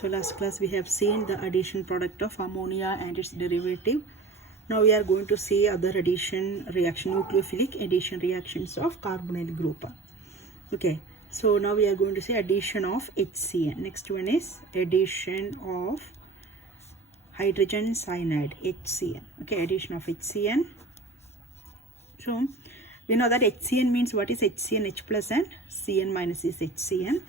So last class we have seen the addition product of ammonia and its derivative. Now we are going to see other addition reaction, nucleophilic addition reactions of carbonyl group. Okay, so now we are going to see addition of HCN. Next one is addition of hydrogen cyanide, HCN. Okay, addition of HCN. So we know that HCN means what is HCN? H plus and Cn minus is HCN.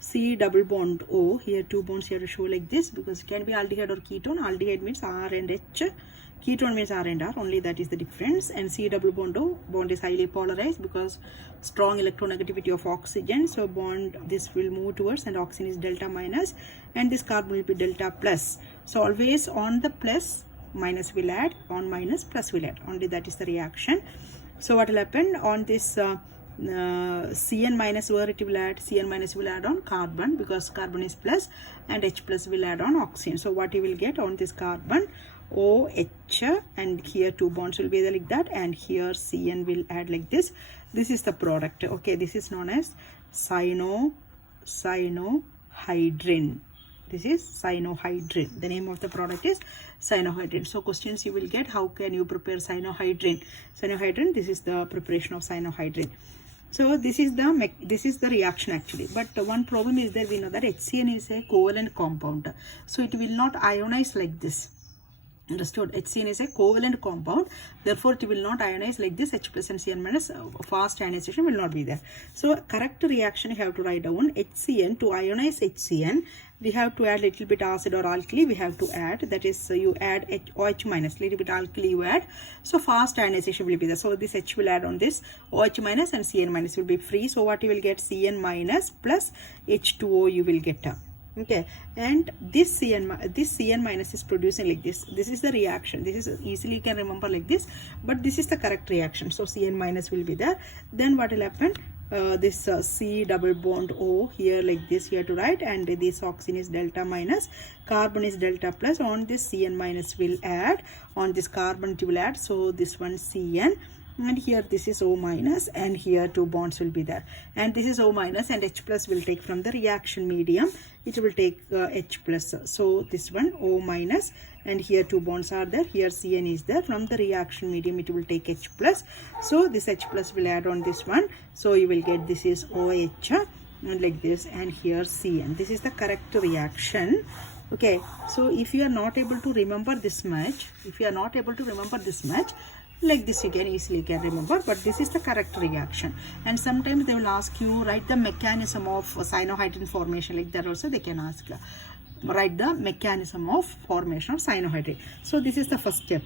C double bond O, here two bonds here to show like this because it can be aldehyde or ketone. Aldehyde means R and H, ketone means R and R, only that is the difference. And C double bond O, bond is highly polarized because strong electronegativity of oxygen, so bond this will move towards, and oxygen is delta minus and this carbon will be delta plus. So always on the plus minus will add, on minus plus will add, only that is the reaction. So what will happen on this Cn minus, where it will add? Cn minus will add on carbon because carbon is plus, and H plus will add on oxygen. So what you will get on this carbon? OH, and here two bonds will be there like that, and here Cn will add like this. This is the product. Okay, this is known as cyanohydrin. This is cyanohydrin. The name of the product is cyanohydrin. So questions you will get: how can you prepare cyanohydrin? Cyanohydrin, this is the preparation of cyanohydrin. So this is the reaction actually, but one problem is that we know that HCN is a covalent compound, so it will not ionize like this. Understood? HCN is a covalent compound, therefore it will not ionize like this. H plus and Cn minus, fast ionization will not be there. So correct reaction you have to write down: HCN, to ionize HCN we have to add little bit acid or alkali, we have to add, that is you add OH minus, little bit alkali you add, so fast ionization will be there. So this H will add on this OH minus and Cn minus will be free. So what you will get? Cn minus plus H2O you will get. Okay, and this Cn minus is producing like this. This is the reaction. This is easily you can remember like this, but this is the correct reaction. So Cn minus will be there. Then what will happen? This C double bond O here like this here to write, and this oxygen is delta minus, carbon is delta plus. On this Cn minus will add, on this carbon it will add. So this one Cn, and here this is O minus, and here two bonds will be there, and this is O minus, and H plus will take from the reaction medium, it will take H plus. So this one O minus, and here two bonds are there, here Cn is there, from the reaction medium it will take H plus. So this H plus will add on this one, so you will get this is OH and like this, and here Cn. This is the correct reaction. Okay, so if you are not able to remember this much, like this you can easily remember, but this is the correct reaction. And sometimes they will ask you write the mechanism of cyanohydrin formation, like that also they can ask, write the mechanism of formation of cyanohydrin. So this is the first step.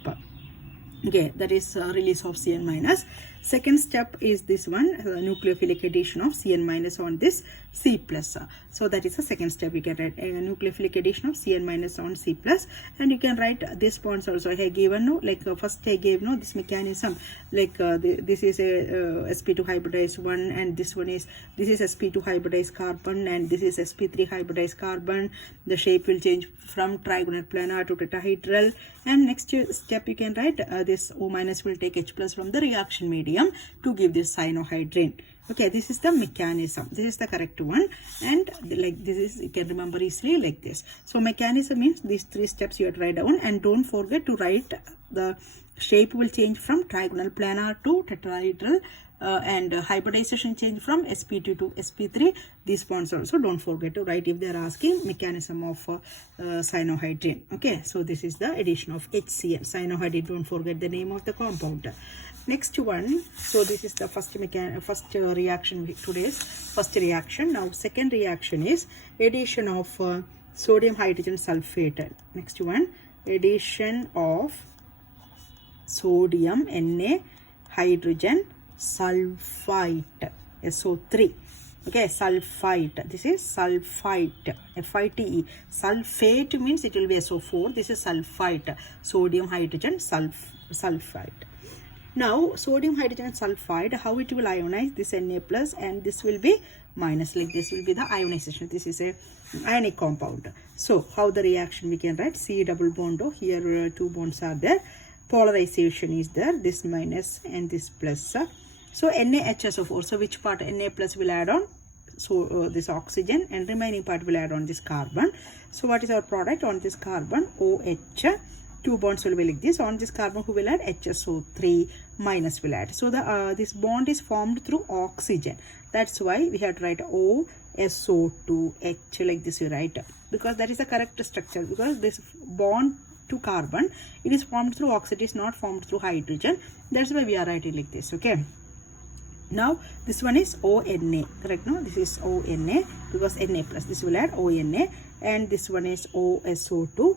Okay, that is release of Cn minus. Second step is this one, nucleophilic addition of Cn minus on this C plus. So that is the second step. You can write nucleophilic addition of Cn minus on C plus, and you can write this bonds also. I have given no, like first I gave no this mechanism, like this is a sp2 hybridized one, and this is sp2 hybridized carbon, and this is sp3 hybridized carbon. The shape will change from trigonal planar to tetrahedral, and next step you can write this O minus will take H plus from the reaction medium to give this cyanohydrin. Okay, this is the mechanism. This is the correct one, and like this is you can remember easily like this. So mechanism means these three steps you have to write down, and don't forget to write the shape will change from trigonal planar to tetrahedral, and hybridization change from sp2 to sp3. These bonds also don't forget to write if they are asking mechanism of cyanohydrin. Okay, so this is the addition of HCN, cyanohydrin. Don't forget the name of the compound. Next one, so this is the first reaction, today's first reaction. Now second reaction is addition of sodium hydrogen sulfate. Next one, addition of sodium Na hydrogen sulfite, SO3. Okay, sulfite. This is sulfite, F-I-T-E. Sulfate means it will be SO4. This is sulfite, sodium hydrogen sulfite. Now sodium hydrogen sulfide, how it will ionize? This Na plus and this will be minus, like this will be the ionization. This is a ionic compound. So how the reaction we can write? C double bond O. Here 2 bonds are there. Polarization is there. This minus and this plus. So NaHSO4. So which part Na plus will add on? So this oxygen, and remaining part will add on this carbon. So what is our product? On this carbon OH, 2 bonds will be like this. On this carbon who will add? HSO3 minus will add. So the this bond is formed through oxygen. That's why we have to write OSO2H like this you write, because that is the correct structure, because this bond to carbon, it is formed through oxygen, it is not formed through hydrogen. That's why we are writing like this. Okay. Now this one is ONA, correct? No, this is ONA because Na plus. This will add ONA, and this one is OSO2,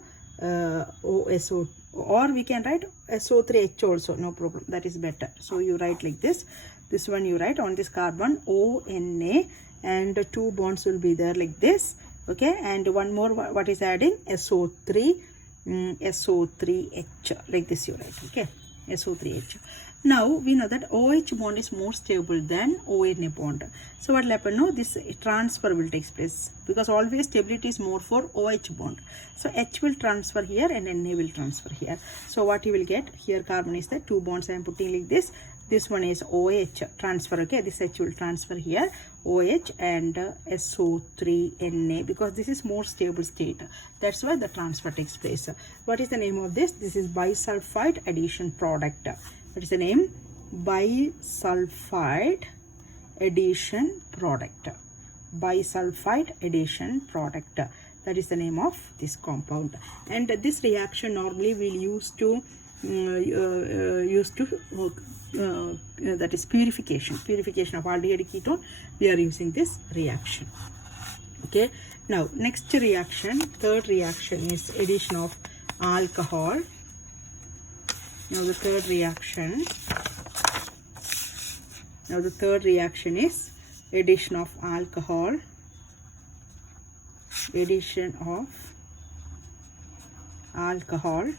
OSO, or we can write SO3H also, no problem. That is better. So you write like this. This one you write on this carbon ONA, and 2 bonds will be there like this. Okay, and one more, what is adding? SO3, SO3H like this you write. Okay, SO3H. Now we know that OH bond is more stable than ONA bond. So what will happen now? This transfer will take place, because always stability is more for OH bond. So H will transfer here and Na will transfer here. So what you will get here, carbon is the 2 bonds I am putting like this. This one is OH transfer. Okay, this H will transfer here, OH and SO3Na, because this is more stable state. That's why the transfer takes place. What is the name of this? This is bisulfite addition product. What is the name? Bisulfite addition product. Bisulfite addition product. That is the name of this compound. And this reaction normally we'll use to that is purification of aldehyde ketone. We are using this reaction. Okay. Now next reaction, third reaction is addition of alcohol. Now the third reaction is addition of alcohol. Addition of alcohol.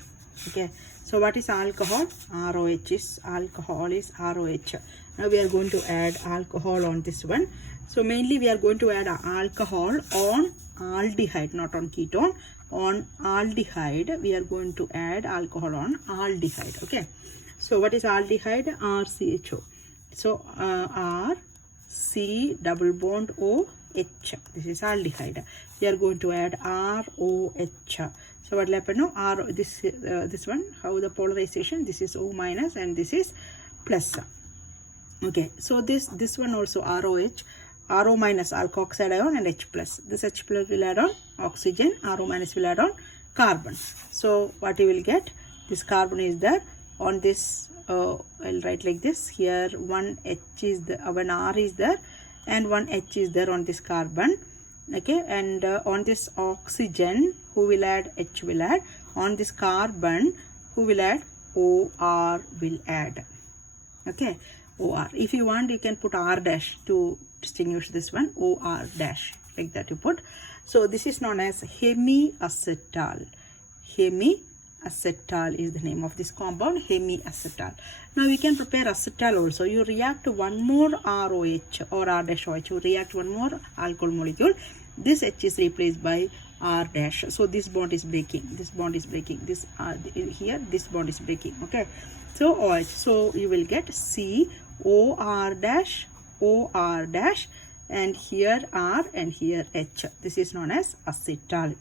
Okay. So what is alcohol? ROH is alcohol is ROH. Now we are going to add alcohol on this one. So mainly we are going to add alcohol on aldehyde, not on ketone. On aldehyde, we are going to add alcohol on aldehyde. Okay. So what is aldehyde? RCHO. So RC double bond OH. This is aldehyde. We are going to add ROH. So what will happen now? This one, how the polarization? This is O minus and this is plus. Okay. So this one also ROH. RO minus alkoxide ion and H plus. This H plus will add on oxygen. RO minus will add on carbon. So what you will get? This carbon is there on this. I'll write like this. Here one H is there, one R is there, and one H is there on this carbon. Okay, and on this oxygen, who will add? H will add. On this carbon, who will add? OR will add. Okay, OR. If you want, you can put R dash to distinguish this one. OR dash, like that you put. So this is known as Hemi Acetal. Hemi Acetal is the name of this compound, Hemi Acetal. Now we can prepare acetal also. You react one more ROH or R dash OH. You react one more alcohol molecule. This H is replaced by R dash. So this bond is breaking. This bond is breaking. This here this bond is breaking. Okay. So OH. So you will get C OR dash OR dash, and here R and here H. This is known as acetal.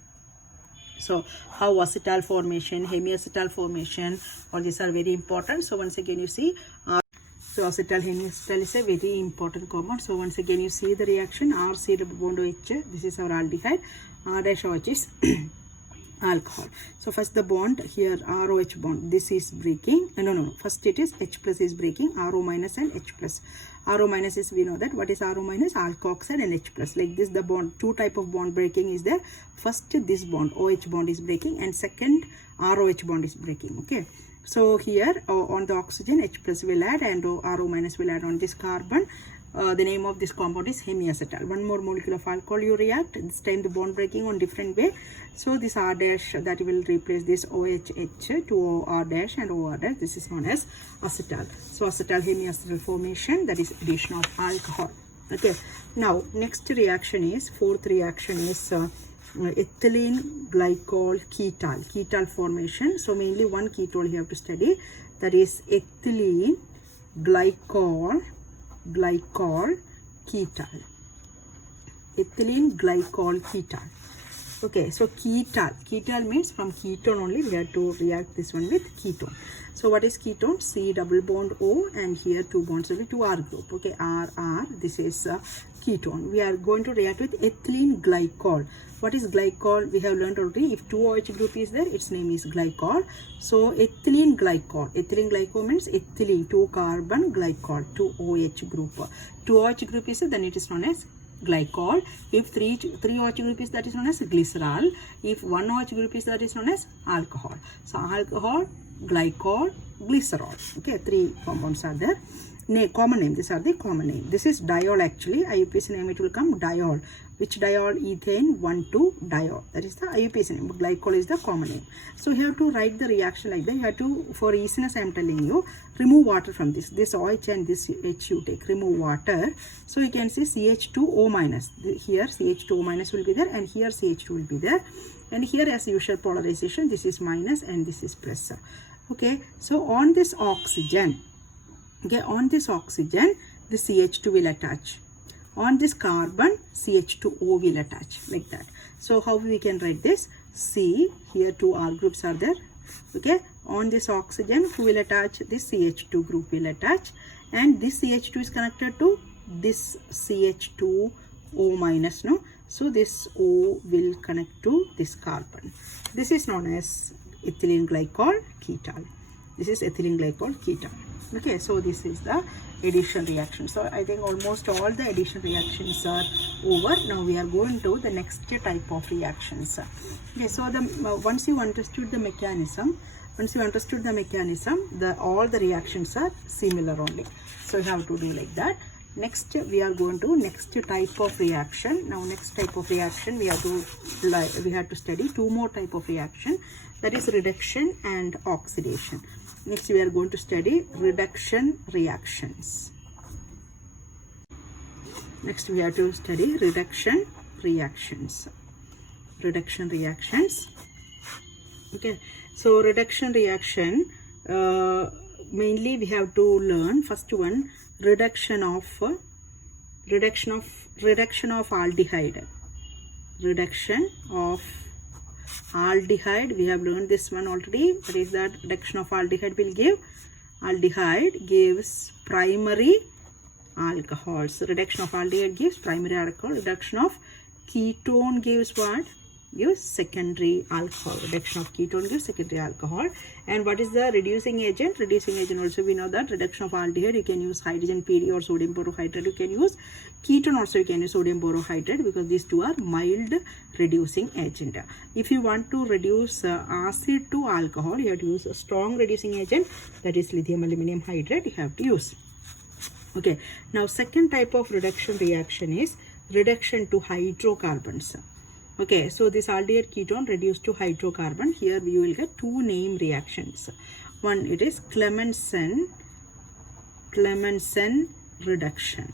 So how acetal formation, Hemi Acetal formation, all these are very important. So once again you see, so acetal Hemi Acetal is a very important compound. So once again you see the reaction, RC double bond OH, this is our aldehyde, R dash OH is alcohol. So first the bond here, ROH bond, this is breaking. No. First it is H plus is breaking, RO minus and H plus. RO minus is, we know that. What is RO minus? Alkoxide and H plus. Like this, the bond, two type of bond breaking is there. First this bond, OH bond is breaking, and second ROH bond is breaking. Okay. So here on the oxygen, H plus will add and RO minus will add on this carbon. The name of this compound is Hemi Acetal. One more molecule of alcohol you react. This time the bond breaking on different way. So this R dash, that will replace this OHH to OR dash and OR dash. This is known as acetal. So acetal Hemi Acetal formation, that is addition of alcohol. Okay. Now next reaction is, fourth reaction is ethylene glycol ketal formation. So mainly one ketol you have to study, that is ethylene glycol ketal. Ethylene glycol ketal. Okay, so ketal means from ketone only we have to react this one with ketone. So what is ketone? C double bond O, and here 2 bonds will be 2R group. Okay, R, this is ketone. We are going to react with ethylene glycol. What is glycol? We have learned already. If 2 OH group is there, its name is glycol. So ethylene glycol. Ethylene glycol means ethylene, 2 carbon glycol, 2 OH group. 2 OH group is there, then it is known as glycol. If 3 OH group is, that is known as glycerol. If 1 OH group is, that is known as alcohol. So alcohol, glycol, glycerol. Okay, 3 compounds are there. Common name, these are the common name. This is diol actually. IUPAC name it will come diol. Which diol? Ethane 1,2-diol. That is the IUPAC name. Glycol is the common name. So you have to write the reaction like that. You have to, for easiness I am telling you, remove water from this. This OH and this H you take. Remove water. So you can see CH2O minus. Here CH2O minus will be there, and here CH2 will be there. And here as usual polarization, this is minus and this is plus. Okay. So on this oxygen, okay, on this oxygen, the CH2 will attach. On this carbon, CH2O will attach, like that. So how we can write this? C, here 2 R groups are there. Okay, on this oxygen, who will attach? This CH2 group will attach, and this CH2 is connected to this CH2O minus, no? So this O will connect to this carbon. This is known as ethylene glycol ketal. This is ethylene glycol ketal. Okay, so this is the addition reaction. So I think almost all the addition reactions are over. Now we are going to the next type of reactions. Okay, so once you understood the mechanism, all the reactions are similar only. So you have to do like that. Next we are going to next type of reaction. Now next type of reaction we have to study 2 more type of reaction, that is reduction and oxidation. Next we are going to study reduction reactions. Next we have to study reduction reactions. Okay, so reduction reaction, mainly we have to learn first one, reduction of aldehyde. Reduction of aldehyde, we have learned this one already. That is that reduction of aldehyde will give, aldehyde gives primary alcohols. Reduction of aldehyde gives primary alcohol. Reduction of ketone gives what? Gives secondary alcohol. Reduction of ketone gives secondary alcohol. And what is the reducing agent? Reducing agent also we know that reduction of aldehyde you can use hydrogen PD or sodium borohydride. You can use ketone also, you can use sodium borohydride, because these two are mild reducing agent. If you want to reduce acid to alcohol, you have to use a strong reducing agent, that is lithium aluminum hydride you have to use. Okay, now second type of reduction reaction is reduction to hydrocarbons. Okay, so this aldehyde ketone reduced to hydrocarbon. Here we will get 2 name reactions. One, it is Clementine reduction.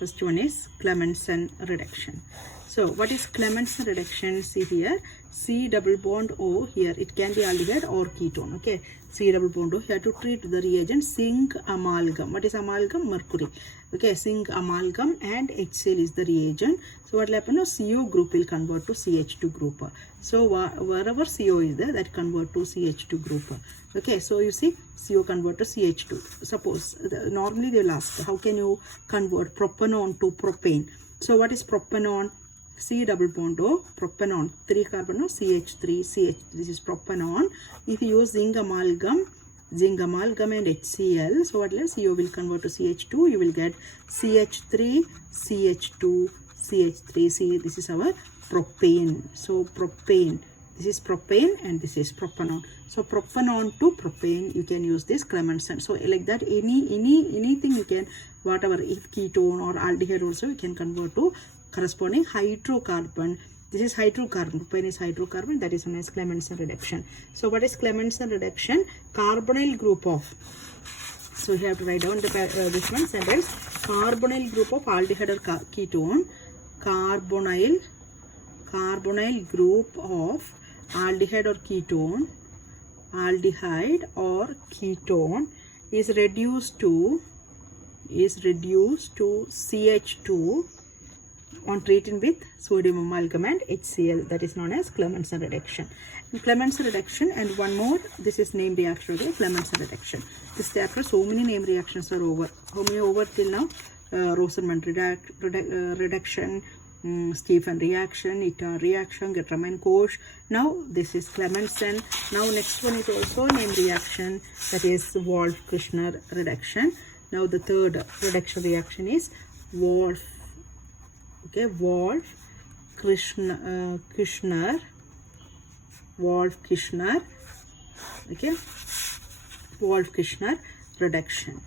First one is Clementine reduction. So what is Clementine reduction? See here, C double bond O, here it can be aldehyde or ketone. Okay, C double bond O, here to treat the reagent zinc amalgam. What is amalgam? Mercury. Okay, zinc amalgam and HCl is the reagent. So what will happen now? CO group will convert to CH2 group. So wherever CO is there, that convert to CH2 group. Okay, so you see CO convert to CH2. Suppose normally they will ask, how can you convert propanone to propane? So what is propanone? C double bond O, propanone, 3 carbon O, CH3, CH, this is propanone. If you use zinc amalgam and HCl, so what else? You will convert to CH2, you will get CH3, CH2, CH3, see this is our propane. So propane, this is propane and this is propanone. So propanone to propane, you can use this Clementine. So like that, anything you can, whatever, if ketone or aldehyde also you can convert to corresponding hydrocarbon. This is hydrocarbon, propane is hydrocarbon, that is known as Clementine reduction. So what is Clementine reduction? Carbonyl group of, so you have to write down this one sentence, carbonyl group of aldehyde or ketone, carbonyl carbonyl group of aldehyde or ketone is reduced to CH2 on treating with sodium amalgam and HCl, that is known as Clementine reduction. And Clementine reduction, and one more, this is name reaction, okay, Clementine reduction. This chapter, so many name reactions are over. How many over till now? Rosenman reduction, Stephen reaction, Ita reaction, Getterman-Koch. Now this is Clementine. Now next one is also name reaction, that is Wolff-Kirchner reduction. Now the third reduction reaction is Wolff-Kirchner, okay, Wolff-Kirchner reduction.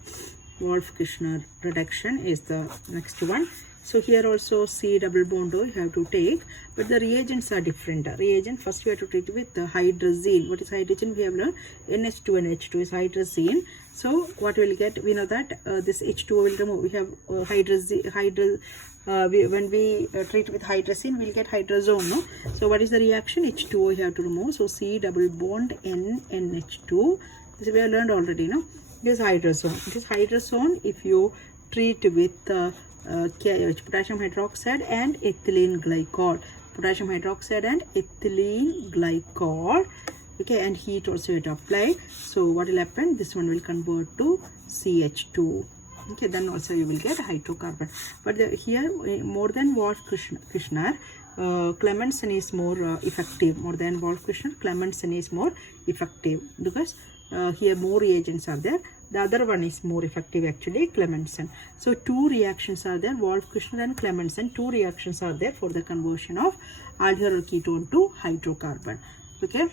Wolff-Kirchner reduction is the next one. So here also C double bond O you have to take, but the reagents are different. Reagent, first we have to treat with the hydrazine. What is hydrogen? We have learned NH2 and H2 is hydrazine. So what we will get? We know that this H2O will remove. We have hydrazine. When we treat with hydrazine, we will get hydrazone. No? So what is the reaction? H2O you have to remove. So C double bond N NH2. This we have learned already. No? This is hydrazone. This hydrazone, if you treat with potassium hydroxide and ethylene glycol, okay, and heat also it apply. So what will happen? This one will convert to CH2. Okay, then also you will get hydrocarbon. But here more than Wolff-Kirchner, Clementine is more effective. More than Wolff-Kirchner, Clementine is more effective because here more reagents are there. The other one is more effective actually, Clementine. So two reactions are there, Wolff-Kirchner and Clementine. Two reactions are there for the conversion of aldehyde or ketone to hydrocarbon. Okay.